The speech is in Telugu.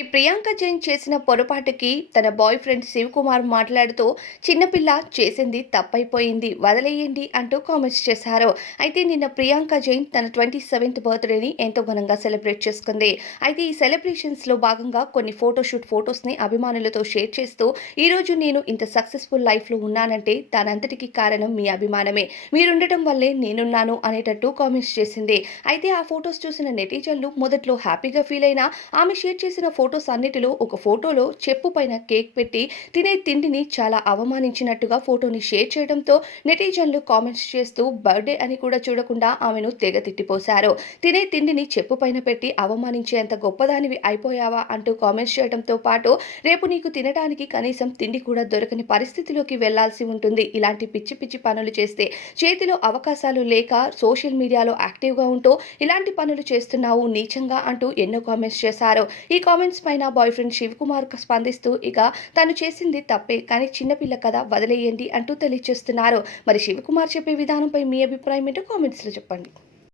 ఈ ప్రియాంక జైన్ చేసిన పొరపాటుకి తన బాయ్ ఫ్రెండ్ శివకుమార్ మాట్లాడుతూ చిన్నపిల్ల చేసింది తప్పైపోయింది వదిలేయండి అంటూ కామెంట్స్ చేశారు. అయితే నిన్న ప్రియాంక జైన్ తన 27th బర్త్డేని ఎంతో ఘనంగా సెలబ్రేట్ చేసుకుంది. అయితే ఈ సెలబ్రేషన్స్లో భాగంగా కొన్ని ఫోటోషూట్ ఫొటోస్ని అభిమానులతో షేర్ చేస్తూ ఈరోజు నేను ఇంత సక్సెస్ఫుల్ లైఫ్లో ఉన్నానంటే దానంతటికీ కారణం మీ అభిమానమే, మీరుండటం వల్లే నేనున్నాను అనేటట్టు కామెంట్స్ చేసింది. అయితే ఆ ఫొటోస్ చూసిన నెటిజన్లు మొదట్లో హ్యాపీగా ఫీల్ అయినా ఆమె షేర్ చేసిన ఫొటోస్ అన్నిటిలో ఒక ఫోటోలో చెప్పు పైన కేక్ పెట్టి తినే తిండిని చాలా అవమానించినట్టుగా ఫోటోని షేర్ చేయడంతో నెటిజన్లు కామెంట్స్ చేస్తూ బర్త్డే అని కూడా చూడకుండా ఆమెను తెగ తిట్టిపోశారు. తినే తిండిని చెప్పు పైన పెట్టి అవమానించేంత గొప్పదానివి అయిపోయావా అంటూ కామెంట్స్ చేయడంతో పాటు రేపు నీకు తినడానికి కనీసం తిండి కూడా దొరకని పరిస్థితిలోకి వెళ్లాల్సి ఉంటుంది, ఇలాంటి పిచ్చి పిచ్చి పనులు చేస్తే, చేతిలో అవకాశాలు లేక సోషల్ మీడియాలో యాక్టివ్గా ఉంటూ ఇలాంటి పనులు చేస్తున్నావు నీచంగా అంటూ ఎన్నో కామెంట్స్ చేశారు. ఈ కామెంట్స్ పైన బాయ్ ఫ్రెండ్ శివకుమార్ స్పందిస్తూ ఇక తను చేసింది తప్పే కానీ చిన్నపిల్ల కదా వదిలేయండి అంటూ తెలియజేస్తున్నారు. మరి శివకుమార్ చెప్పే విధానంపై మీ అభిప్రాయం ఏంటో కామెంట్స్లో చెప్పండి.